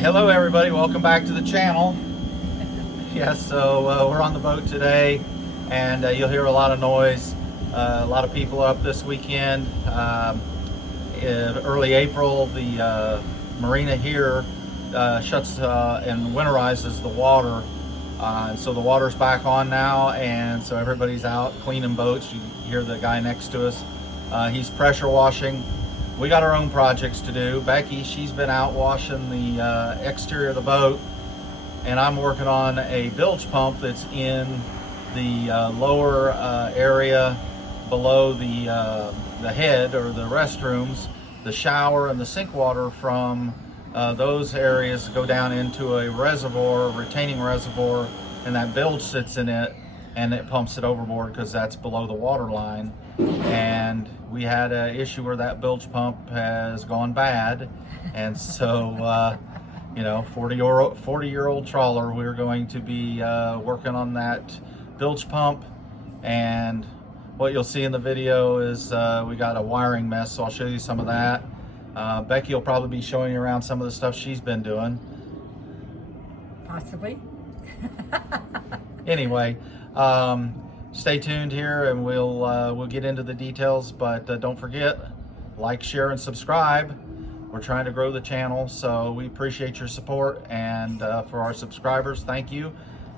Hello everybody, welcome back to the channel. Yes, so we're on the boat today and you'll hear a lot of noise. A lot of people up this weekend. In early April, the marina here shuts and winterizes the water. And so the water's back on now, and so everybody's out cleaning boats. You hear the guy next to us. He's pressure washing. We got our own projects to do. Becky, she's been out washing the exterior of the boat, and I'm working on a bilge pump that's in the lower area below the head or the restrooms. The shower and the sink water from those areas go down into a reservoir, a retaining reservoir, and that bilge sits in it and it pumps it overboard because that's below the water line. And we had an issue where that bilge pump has gone bad, and so 40-year-old trawler, we're going to be working on that bilge pump. And what you'll see in the video is we got a wiring mess, so I'll show you some of that. Becky will probably be showing you around some of the stuff she's been doing. Possibly. Anyway, stay tuned here and we'll get into the details, but don't forget, like, share, and subscribe. We're trying to grow the channel, so we appreciate your support. And for our subscribers, thank you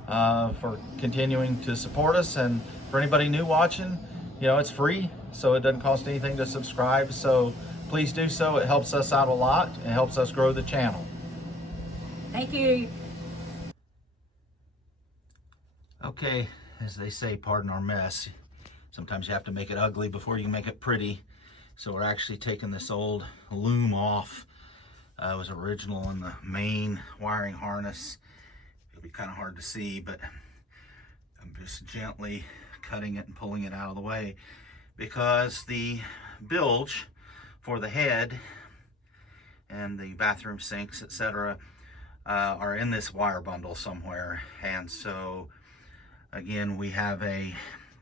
for continuing to support us. And for anybody new watching, it's free, so it doesn't cost anything to subscribe. So please do so. It helps us out a lot. It helps us grow the channel. Thank you. Okay, as they say, pardon our mess. Sometimes you have to make it ugly before you can make it pretty. So we're actually taking this old loom off. It was original in the main wiring harness. It'll be kind of hard to see, but I'm just gently cutting it and pulling it out of the way because the bilge for the head and the bathroom sinks, etc., are in this wire bundle somewhere. And so again, we have a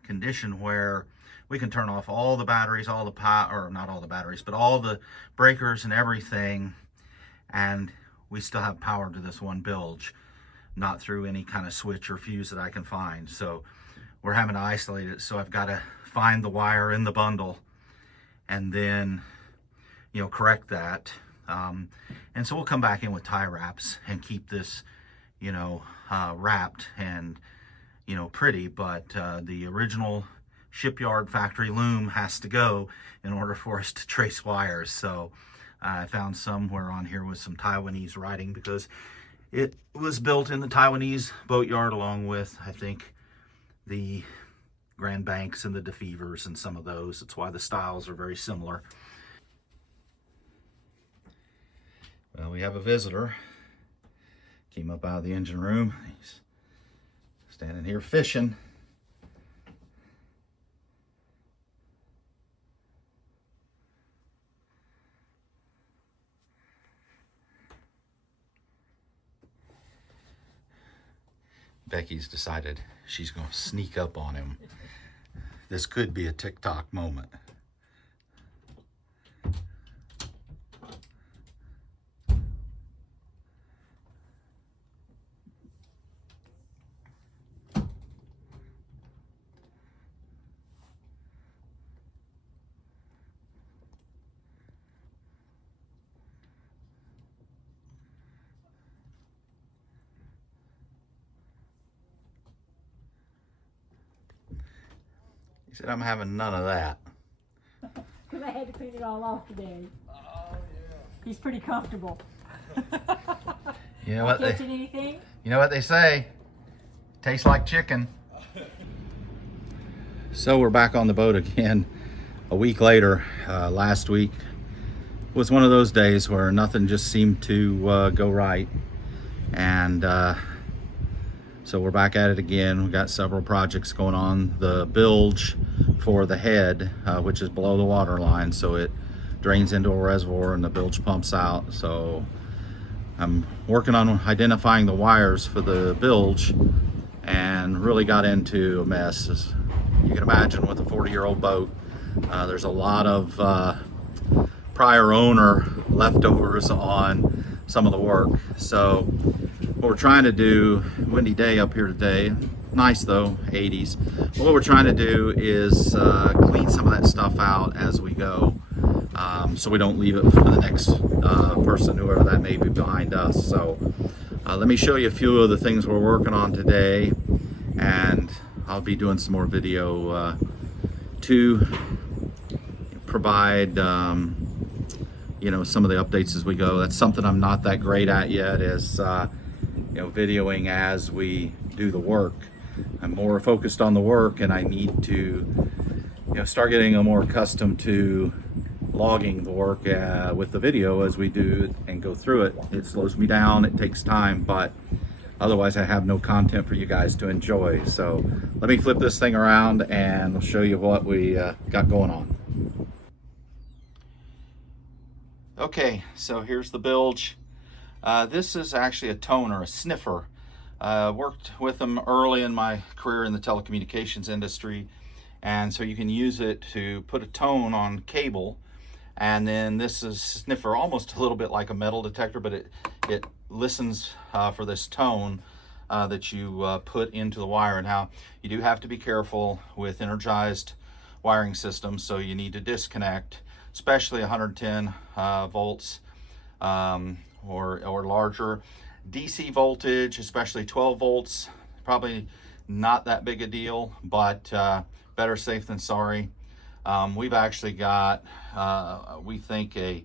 condition where we can turn off all the batteries, all the power, or not all the batteries, but all the breakers and everything, and we still have power to this one bilge, not through any kind of switch or fuse that I can find. So we're having to isolate it. So I've got to find the wire in the bundle and then, correct that. And so we'll come back in with tie wraps and keep this, wrapped and, pretty, but the original shipyard factory loom has to go in order for us to trace wires. So I found somewhere on here with some Taiwanese writing because it was built in the Taiwanese boatyard along with, I think, the Grand Banks and the DeFevers and some of those. That's why the styles are very similar. Well, we have a visitor. Came up out of the engine room. He's standing here fishing. Becky's decided she's going to sneak up on him. This could be a TikTok moment. He said, I'm having none of that. Because I had to clean it all off today. Oh, yeah. He's pretty comfortable. You know what catching anything? You know what they say? Tastes like chicken. So we're back on the boat again a week later. Last week was one of those days where nothing just seemed to go right. And so we're back at it again. We've got several projects going on. The bilge for the head, which is below the water line, so it drains into a reservoir and the bilge pumps out. So I'm working on identifying the wires for the bilge and really got into a mess. As you can imagine, with a 40-year-old boat, there's a lot of prior owner leftovers on some of the work. So what we're trying to do, windy day up here today, nice though, 80s. But what we're trying to do is clean some of that stuff out as we go, so we don't leave it for the next person, whoever that may be behind us. So let me show you a few of the things we're working on today, and I'll be doing some more video to provide you know, some of the updates as we go. That's something I'm not that great at yet, is you know, videoing as we do the work. I'm more focused on the work, and I need to, you know, start getting more accustomed to logging the work with the video as we do and go through it. It slows me down, it takes time, but otherwise I have no content for you guys to enjoy. So let me flip this thing around and I'll show you what we got going on. Okay, so here's the Bilge. This is actually a toner, a sniffer. Worked with them early in my career in the telecommunications industry, and so you can use it to put a tone on cable. And then this is sniffer, almost a little bit like a metal detector, but it listens for this tone that you put into the wire. Now, you do have to be careful with energized wiring systems, so you need to disconnect, especially 110 volts or larger. DC voltage, especially 12 volts, probably not that big a deal, but better safe than sorry. We've actually got, we think, a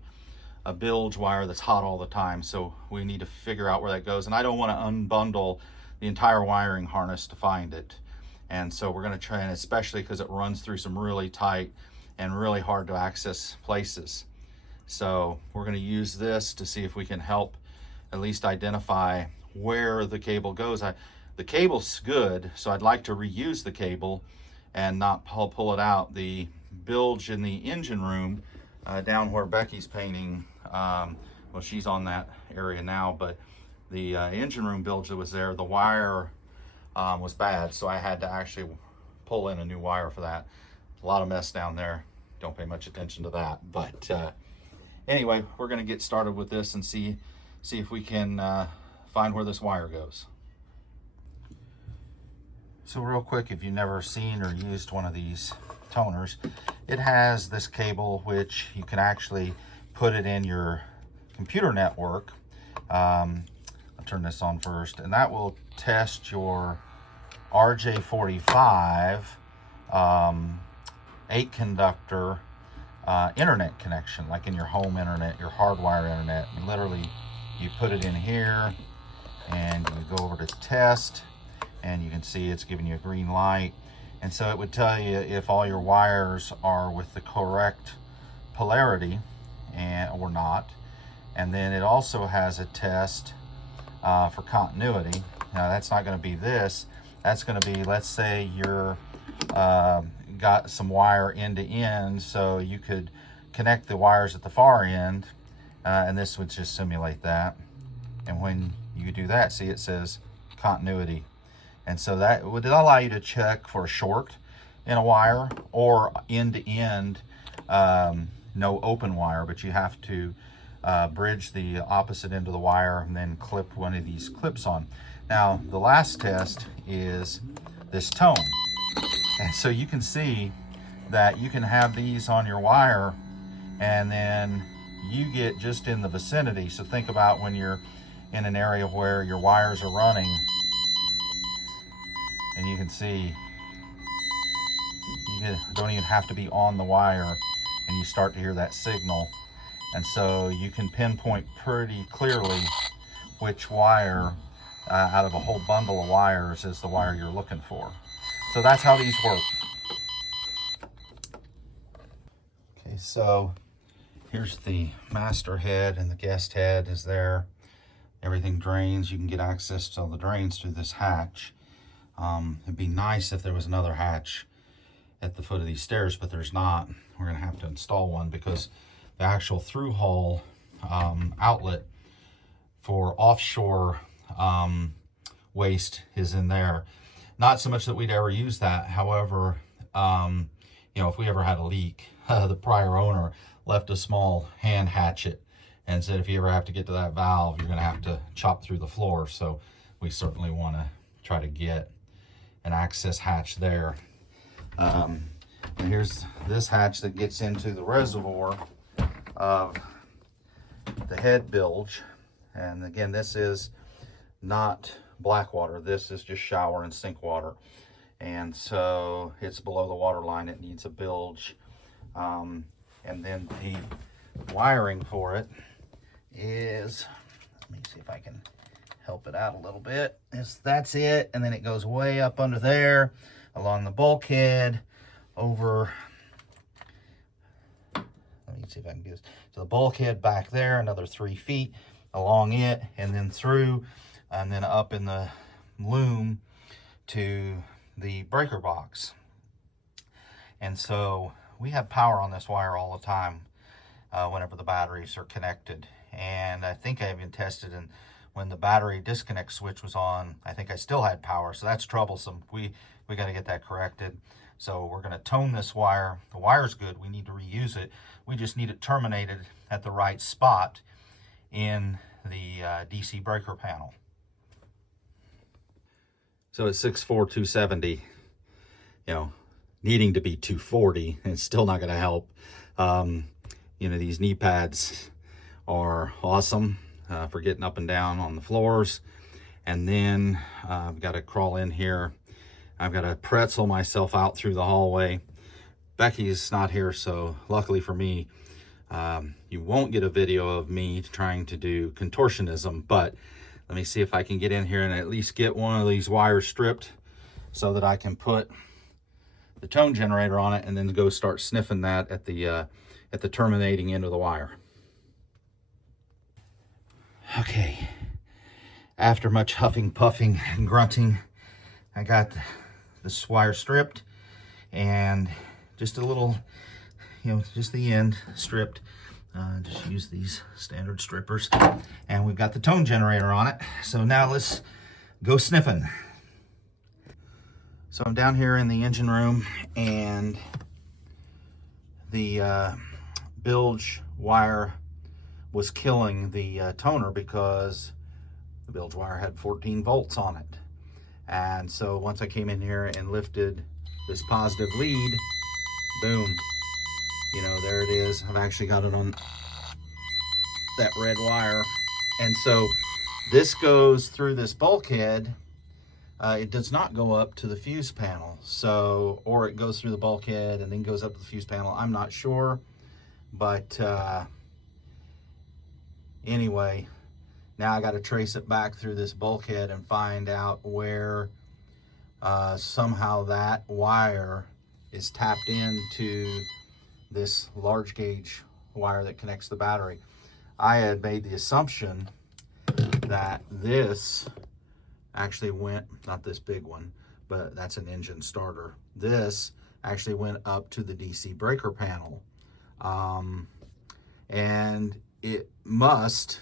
bilge wire that's hot all the time, so we need to figure out where that goes. And I don't want to unbundle the entire wiring harness to find it. And so we're going to try, and especially because it runs through some really tight and really hard to access places. So we're going to use this to see if we can help at least identify where the cable goes. The cable's good, so I'd like to reuse the cable and not pull it out. The bilge in the engine room, down where Becky's painting, well, she's on that area now, but the engine room bilge that was there, the wire was bad, so I had to actually pull in a new wire for that. A lot of mess down there. Don't pay much attention to that, but anyway, we're going to get started with this and see if we can find where this wire goes. So real quick, if you've never seen or used one of these toners, it has this cable which you can actually put it in your computer network. I'll turn this on first, and that will test your RJ45 8 conductor internet connection, like in your home internet, your hardwire internet. And literally, you put it in here and you go over to test, and you can see it's giving you a green light. And so it would tell you if all your wires are with the correct polarity or not. And then it also has a test for continuity. Now that's not going to be this. That's going to be, let's say you're got some wire end to end, so you could connect the wires at the far end, and this would just simulate that. And when you do that, see, it says continuity. And so that would allow you to check for a short in a wire, or end to end, no open wire, but you have to bridge the opposite end of the wire and then clip one of these clips on. Now, the last test is this tone. And so you can see that you can have these on your wire, and then you get just in the vicinity. So think about when you're in an area where your wires are running, and you can see you don't even have to be on the wire, and you start to hear that signal. And so you can pinpoint pretty clearly which wire out of a whole bundle of wires is the wire you're looking for. So that's how these work. Okay, so here's the master head, and the guest head is there. Everything drains. You can get access to all the drains through this hatch. It'd be nice if there was another hatch at the foot of these stairs, but there's not. We're going to have to install one because the actual through hull outlet for offshore waste is in there. Not so much that we'd ever use that. However, you know, if we ever had a leak, the prior owner left a small hand hatchet, and said if you ever have to get to that valve, you're going to have to chop through the floor. So we certainly want to try to get an access hatch there. And here's this hatch that gets into the reservoir of the head bilge. And again, this is not black water. This is just shower and sink water. And so it's below the water line. It needs a bilge. And then the wiring for it is, let me see if I can help it out a little bit. That's it. And then it goes way up under there along the bulkhead over, let me see if I can do this. So the bulkhead back there, another 3 feet along it, and then through, and then up in the loom to the breaker box. And so we have power on this wire all the time whenever the batteries are connected. And I think I even tested, and when the battery disconnect switch was on, I think I still had power. So that's troublesome. We got to get that corrected. So we're going to tone this wire. The wire's good. We need to reuse it. We just need it terminated at the right spot in the DC breaker panel. So at 6'4", 270, needing to be 240, it's still not going to help. These knee pads are awesome for getting up and down on the floors. And then I've got to crawl in here. I've got to pretzel myself out through the hallway. Becky's not here, so luckily for me, you won't get a video of me trying to do contortionism, but let me see if I can get in here and at least get one of these wires stripped so that I can put the tone generator on it and then go start sniffing that at the terminating end of the wire. Okay, after much huffing, puffing, and grunting, I got this wire stripped and just a little, just the end stripped. Just use these standard strippers, and we've got the tone generator on it. So now let's go sniffing. So I'm down here in the engine room, and the bilge wire was killing the toner because the bilge wire had 14 volts on it. And so once I came in here and lifted this positive lead, boom, there it is. I've actually got it on that red wire. And so this goes through this bulkhead. It does not go up to the fuse panel. So, or it goes through the bulkhead and then goes up to the fuse panel. I'm not sure. But anyway, now I got to trace it back through this bulkhead and find out where somehow that wire is tapped into this large gauge wire that connects the battery. I had made the assumption that this actually went, not this big one, but that's an engine starter. This actually went up to the DC breaker panel. And it must,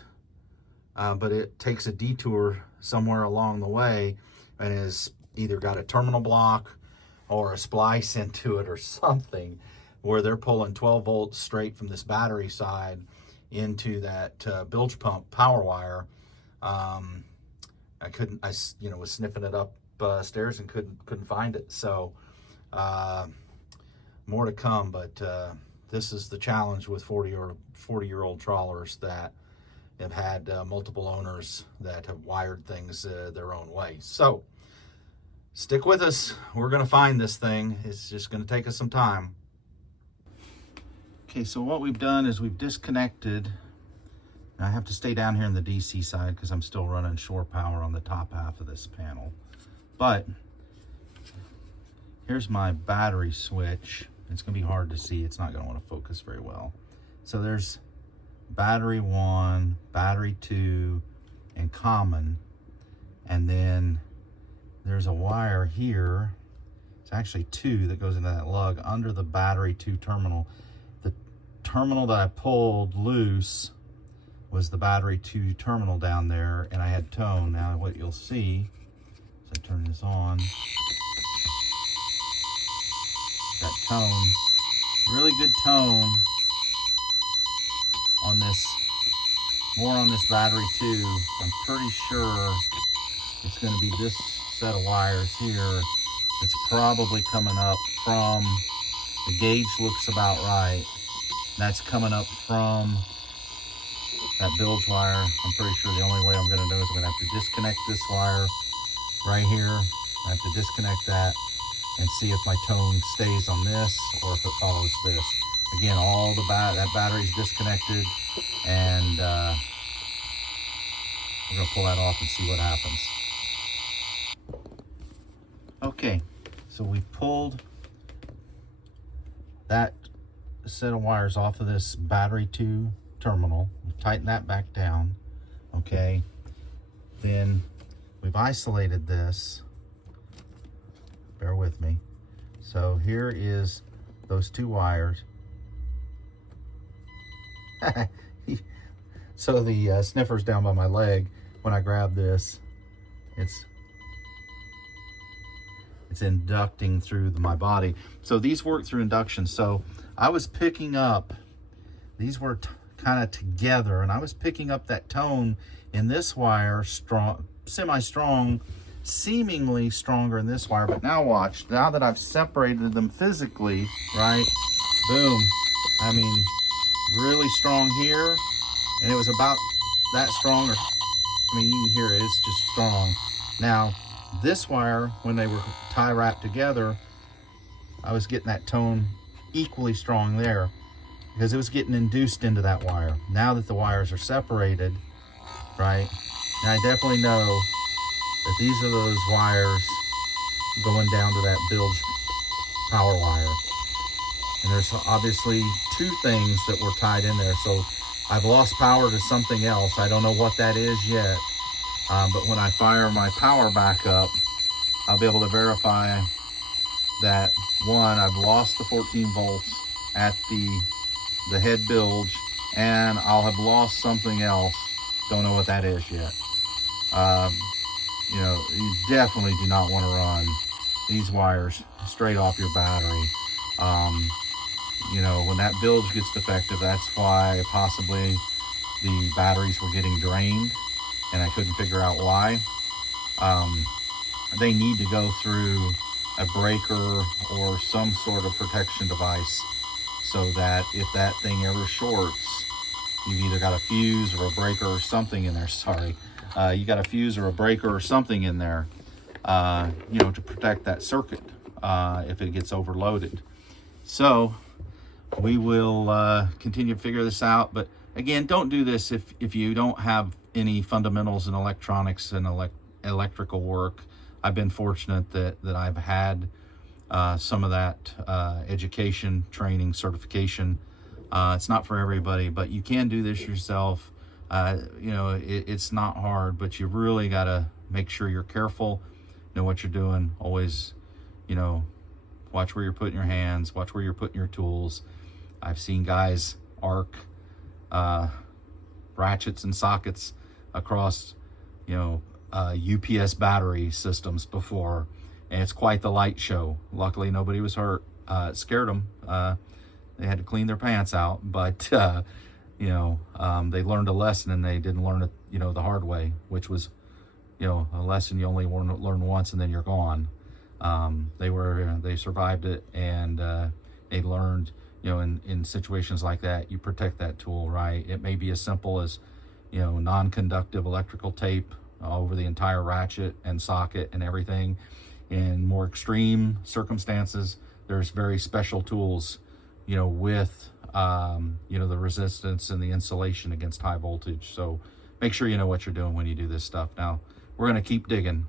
but it takes a detour somewhere along the way and has either got a terminal block or a splice into it or something, where they're pulling 12 volts straight from this battery side into that bilge pump power wire. I was sniffing it up stairs and couldn't find it. So more to come, but this is the challenge with 40-year-old trawlers that have had multiple owners that have wired things their own way. So stick with us. We're going to find this thing. It's just going to take us some time. Okay, so what we've done is we've disconnected. I have to stay down here in the DC side because I'm still running shore power on the top half of this panel. But here's my battery switch. It's going to be hard to see. It's not going to want to focus very well. So there's battery 1, battery 2, and common. And then there's a wire here. It's actually 2 that goes into that lug under the battery 2 terminal. The terminal that I pulled loose was the battery 2 terminal down there, and I had tone. Now what you'll see, as I turn this on, that tone, really good tone on this more on this battery too. I'm pretty sure it's going to be this set of wires here. It's probably coming up from, the gauge looks about right. That's coming up from that bilge wire. I'm pretty sure the only way I'm going to know is I'm going to have to disconnect this wire right here. I have to disconnect that and see if my tone stays on this or if it follows this. Again, all the that battery's disconnected, and we're gonna pull that off and see what happens. Okay, so we pulled that set of wires off of this battery 2 terminal. We've tightened that back down. Okay, then we've isolated this. Bear with me. So here is those 2 wires. So the sniffer's down by my leg. When I grab this, it's inducting through my body. So these work through induction. So I was picking up, these were kind of together, and I was picking up that tone in this wire, strong, semi-strong, seemingly stronger in this wire. But now watch, now that I've separated them physically, right, boom, I mean, really strong here, and it was about that strong, or I mean, you can hear it, it's just strong. Now this wire, when they were tie wrapped together, I was getting that tone equally strong there because it was getting induced into that wire. Now that the wires are separated, right, and I definitely know that these are those wires going down to that bilge power wire. And there's obviously 2 things that were tied in there. So I've lost power to something else. I don't know what that is yet. But when I fire my power back up, I'll be able to verify that, 1, I've lost the 14 volts at the head bilge, and I'll have lost something else. Don't know what that is yet. You know, you definitely do not want to run these wires straight off your battery. You know, when that bilge gets defective, that's why possibly the batteries were getting drained, and I couldn't figure out why. They need to go through a breaker or some sort of protection device so that if that thing ever shorts, you've either got a fuse or a breaker or something in there. Sorry. You got a fuse or a breaker or something in there, you know, to protect that circuit if it gets overloaded. So we will continue to figure this out. But again, don't do this if you don't have any fundamentals in electronics and electrical work. I've been fortunate that I've had some of that education, training, certification. It's not for everybody, but you can do this yourself. You know, it's not hard, but you really got to make sure you're careful, know what you're doing. Always, you know, watch where you're putting your hands, watch where you're putting your tools. I've seen guys arc ratchets and sockets across, you know, UPS battery systems before, and it's quite the light show. Luckily, nobody was hurt. It scared them. They had to clean their pants out, but you know, they learned a lesson, and they didn't learn it, you know, the hard way, which was, you know, a lesson you only learn once and then you're gone. They survived it, and they learned, you know, in situations like that, you protect that tool, right? It may be as simple as, you know, non-conductive electrical tape over the entire ratchet and socket and everything. In more extreme circumstances, there's very special tools, you know, with you know, the resistance and the insulation against high voltage. So make sure you know what you're doing when you do this stuff. Now we're going to keep digging.